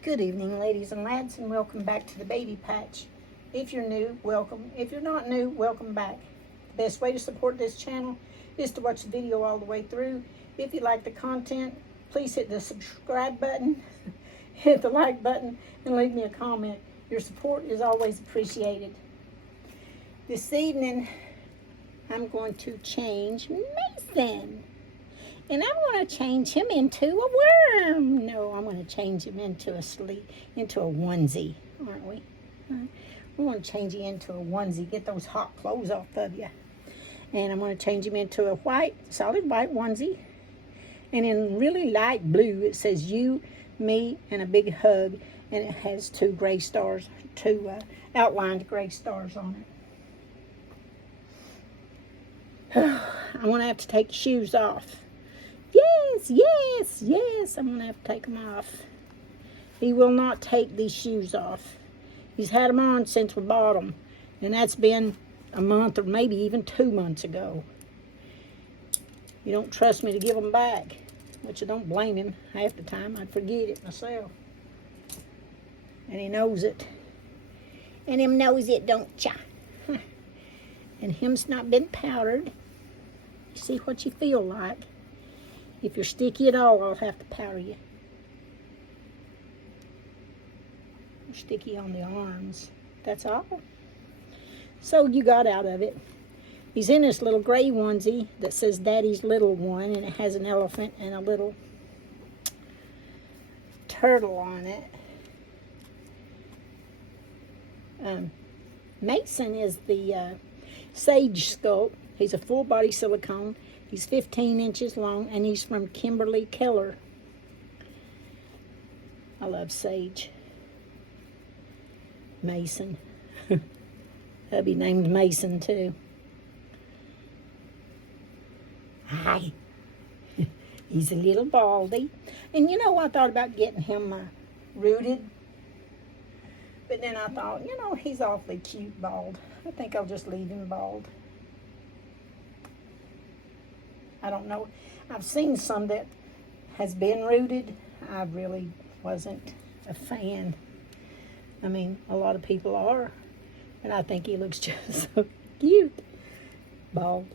Good evening, ladies and lads, and welcome back to the Baby Patch. If you're new, welcome. If you're not new, welcome back. The best way to support this channel is to watch the video all the way through. If you like the content, please hit the subscribe button, hit the like button, and leave me a comment. Your support is always appreciated. This evening, I'm going to change Mason. And I'm going to change him into a worm. No, I'm going to change him into a onesie, aren't we? We're going to change him into a onesie. Get those hot clothes off of you. And I'm going to change him into a solid white onesie. And in really light blue, it says you, me, and a big hug. And it has two gray stars, two outlined gray stars on it. I'm going to have to take shoes off. Yes, I'm going to have to take them off. He will not take these shoes off. He's had them on since we bought them. And that's been a month or maybe even 2 months ago. You don't trust me to give them back, which I don't blame him. Half the time I'd forget it myself. And he knows it. And him knows it, don't ya? And him's not been powdered. See what you feel like. If you're sticky at all, I'll have to powder you. You're sticky on the arms. That's all. So you got out of it. He's in this little gray onesie that says Daddy's Little One, and it has an elephant and a little turtle on it. Mason is the Sage Sculpt. He's a full body silicone. He's 15 inches long, and he's from Kimberly Keller. I love Sage. Mason. Hubby named Mason, too. Hi. He's a little baldy. And, you know, I thought about getting him rooted. But then I thought, you know, he's awfully cute bald. I think I'll just leave him bald. I don't know. I've seen some that has been rooted. I really wasn't a fan. I mean, a lot of people are. And I think he looks just so cute. Bald.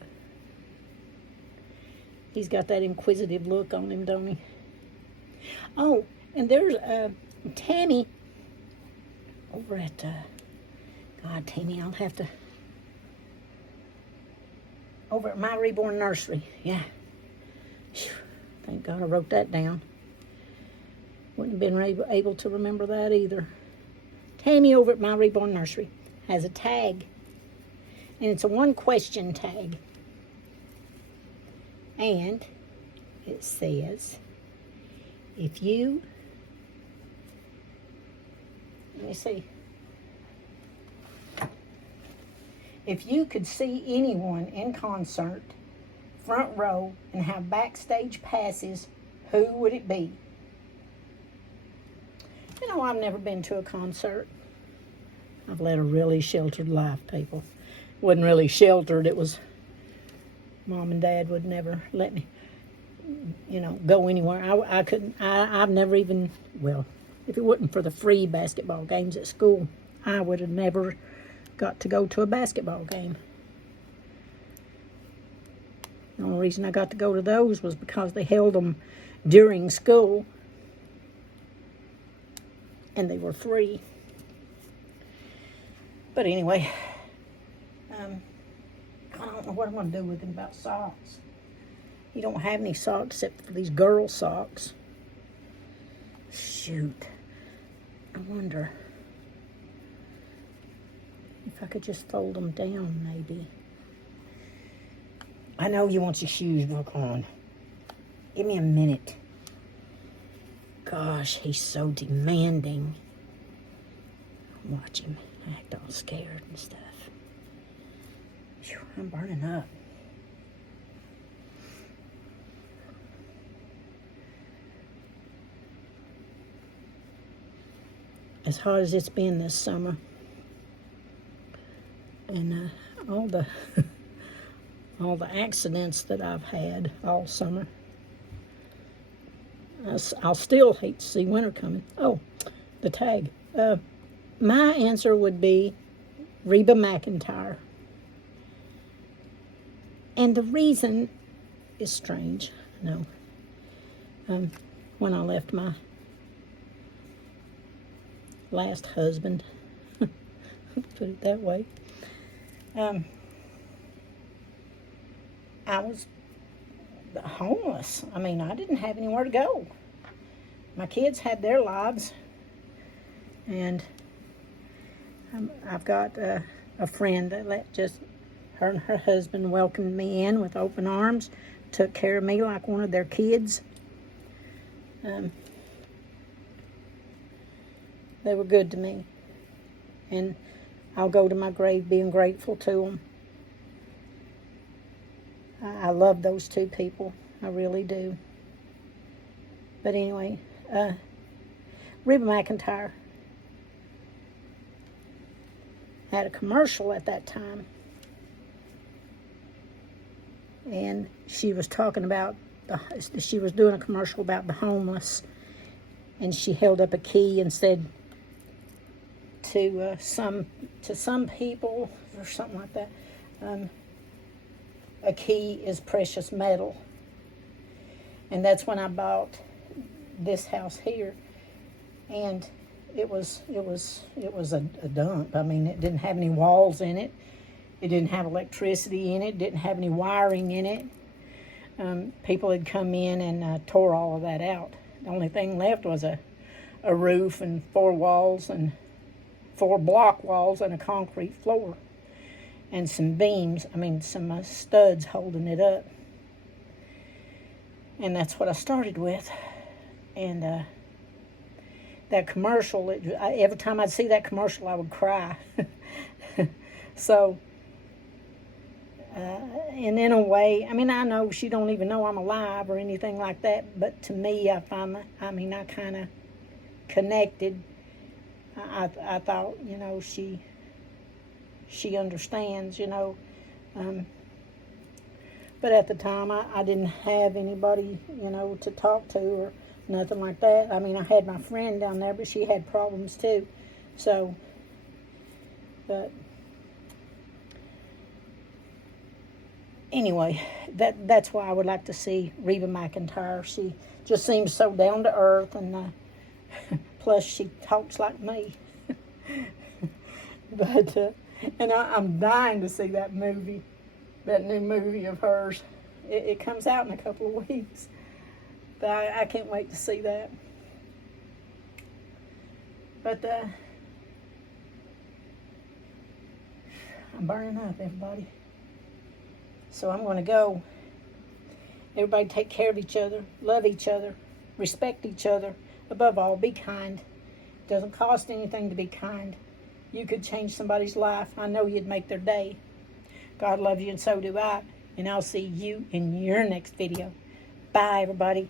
He's got that inquisitive look on him, don't he? Oh, and there's Tammy over at, God, Tammy, I'll have to... Over at my Reborn Nursery. Yeah. Thank God I wrote that down. Wouldn't have been able to remember that either. Tammy over at my Reborn Nursery has a tag. And it's a one-question tag. And it says, if you... Let me see. If you could see anyone in concert, front row, and have backstage passes, who would it be? You know, I've never been to a concert. I've led a really sheltered life, people. Wasn't really sheltered. It was, Mom and Dad would never let me, you know, go anywhere. I couldn't, I've never even, well, if it wasn't for the free basketball games at school, I would have never got to go to a basketball game. The only reason I got to go to those was because they held them during school and they were free. But anyway, I don't know what I'm going to do with him about socks. He don't have any socks except for these girl socks. Shoot. I wonder if I could just fold them down, maybe. I know you want your shoes broke on. Give me a minute. Gosh, he's so demanding. Watch him act all scared and stuff. Whew, I'm burning up. As hot as it's been this summer. And all the all the accidents that I've had all summer. I'll still hate to see winter coming. Oh, the tag. My answer would be Reba McEntire. And the reason is strange. No. When I left my last husband, put it that way, I was homeless. I mean, I didn't have anywhere to go. My kids had their lives, and I've got a friend that her and her husband welcomed me in with open arms, took care of me like one of their kids. They were good to me, and I'll go to my grave being grateful to them. I love those two people. I really do. But anyway, Reba McEntire had a commercial at that time, and she was talking about she was doing a commercial about the homeless, and she held up a key and said to some people or something like that, a key is precious metal. And that's when I bought this house here, and it was a dump. I mean, it didn't have any walls in it. It didn't have electricity in it. Didn't have any wiring in it. People had come in and tore all of that out. The only thing left was a roof and 4 walls and 4 block walls and a concrete floor and some beams. I mean, some studs holding it up. And that's what I started with. And that commercial, every time I'd see that commercial, I would cry. So, and in a way, I mean, I know she don't even know I'm alive or anything like that, but to me, I kind of connected. I thought, you know, she understands, you know. But at the time, I didn't have anybody, you know, to talk to or nothing like that. I mean, I had my friend down there, but she had problems too. So, but anyway, that's why I would like to see Reba McEntire. She just seems so down to earth, and plus she talks like me. But and I'm dying to see that movie, that new movie of hers. It comes out in a couple of weeks, but I can't wait to see that. But I'm burning up, everybody. So I'm going to go. Everybody take care of each other, love each other, respect each other. Above all, be kind. It doesn't cost anything to be kind. You could change somebody's life. I know you'd make their day. God loves you, and so do I. And I'll see you in your next video. Bye, everybody.